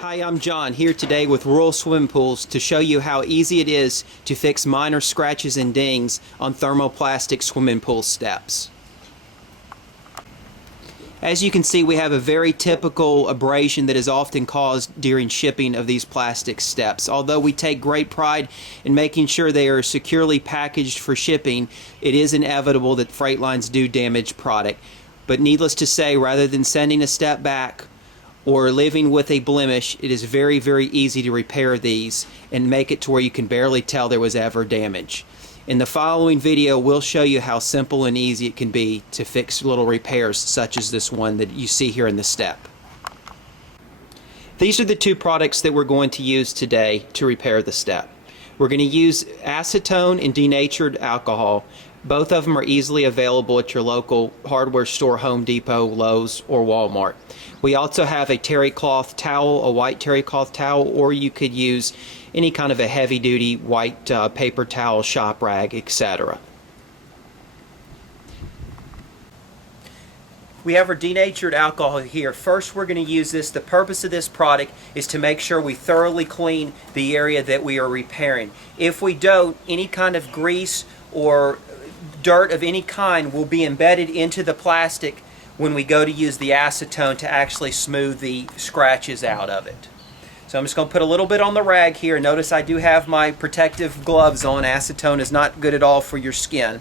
Hi, I'm John, here today with Rural Swimming Pools to show you how easy it is to fix minor scratches and dings on thermoplastic swimming pool steps. As you can see, we have a very typical abrasion that is often caused during shipping of these plastic steps. Although we take great pride in making sure they are securely packaged for shipping, it is inevitable that freight lines do damage product. But needless to say, rather than sending a step back or living with a blemish, it is very, very easy to repair these and make it to where you can barely tell there was ever damage. In the following video, we'll show you how simple and easy it can be to fix little repairs such as this one that you see here in the step. These are the two products that we're going to use today to repair the step. We're going to use acetone and denatured alcohol. Both of them are easily available at your local hardware store, Home Depot, Lowe's, or Walmart. We also have a terry cloth towel, a white terry cloth towel, or you could use any kind of a heavy-duty white paper towel, shop rag, etc. We have our denatured alcohol here. First, we're going to use this. The purpose of this product is to make sure we thoroughly clean the area that we are repairing. If we don't, any kind of grease or dirt of any kind will be embedded into the plastic when we go to use the acetone to actually smooth the scratches out of it. So I'm just going to put a little bit on the rag here. Notice I do have my protective gloves on. Acetone is not good at all for your skin.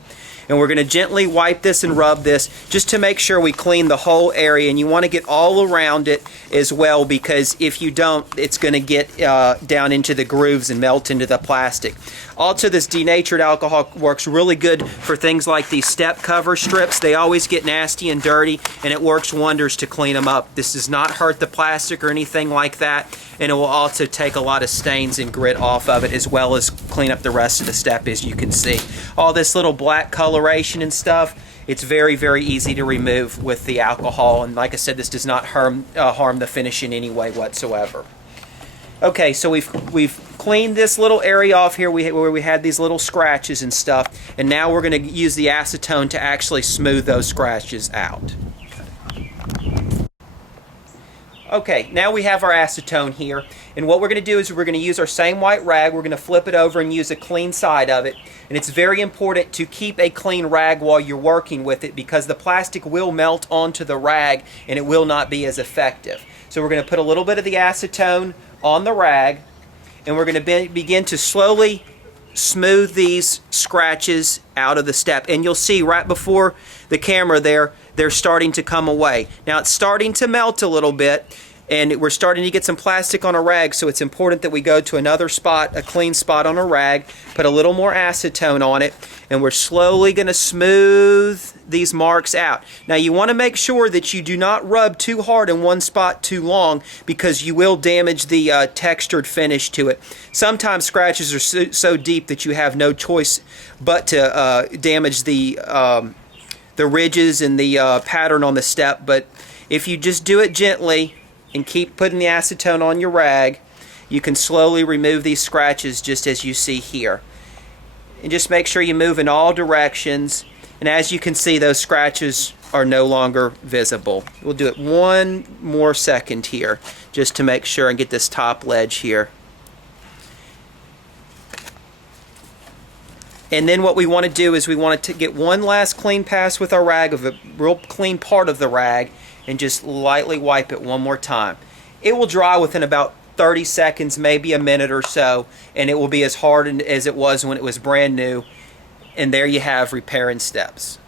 And we're going to gently wipe this and rub this just to make sure we clean the whole area. And you want to get all around it as well, because if you don't, it's going to get down into the grooves and melt into the plastic. Also, this denatured alcohol works really good for things like these step cover strips. They always get nasty and dirty, and it works wonders to clean them up. This does not hurt the plastic or anything like that, and it will also take a lot of stains and grit off of it, as well as clean up the rest of the step, as you can see. All this little black coloration and stuff, it's very, very easy to remove with the alcohol, and like I said, this does not harm the finish in any way whatsoever. Okay, so we've cleaned this little area off here where we had these little scratches and stuff, and now we're going to use the acetone to actually smooth those scratches out. Okay, now we have our acetone here, and what we're going to do is we're going to use our same white rag. We're going to flip it over and use a clean side of it, and it's very important to keep a clean rag while you're working with it, because the plastic will melt onto the rag and it will not be as effective. So we're going to put a little bit of the acetone on the rag, and we're going to begin to slowly smooth these scratches out of the step. And you'll see right before the camera there, they're starting to come away. Now it's starting to melt a little bit, and we're starting to get some plastic on a rag, so it's important that we go to another spot, a clean spot on a rag, put a little more acetone on it, and we're slowly going to smooth these marks out. Now you want to make sure that you do not rub too hard in one spot too long, because you will damage the textured finish to it. Sometimes scratches are so deep that you have no choice but to damage the ridges and the pattern on the step, but if you just do it gently and keep putting the acetone on your rag, you can slowly remove these scratches just as you see here. And just make sure you move in all directions, and as you can see, those scratches are no longer visible. We'll do it one more second here just to make sure and get this top ledge here. And then what we want to do is we want to get one last clean pass with our rag of a real clean part of the rag, and just lightly wipe it one more time. It will dry within about 30 seconds, maybe a minute or so, and it will be as hard as it was when it was brand new. And there you have repairing steps.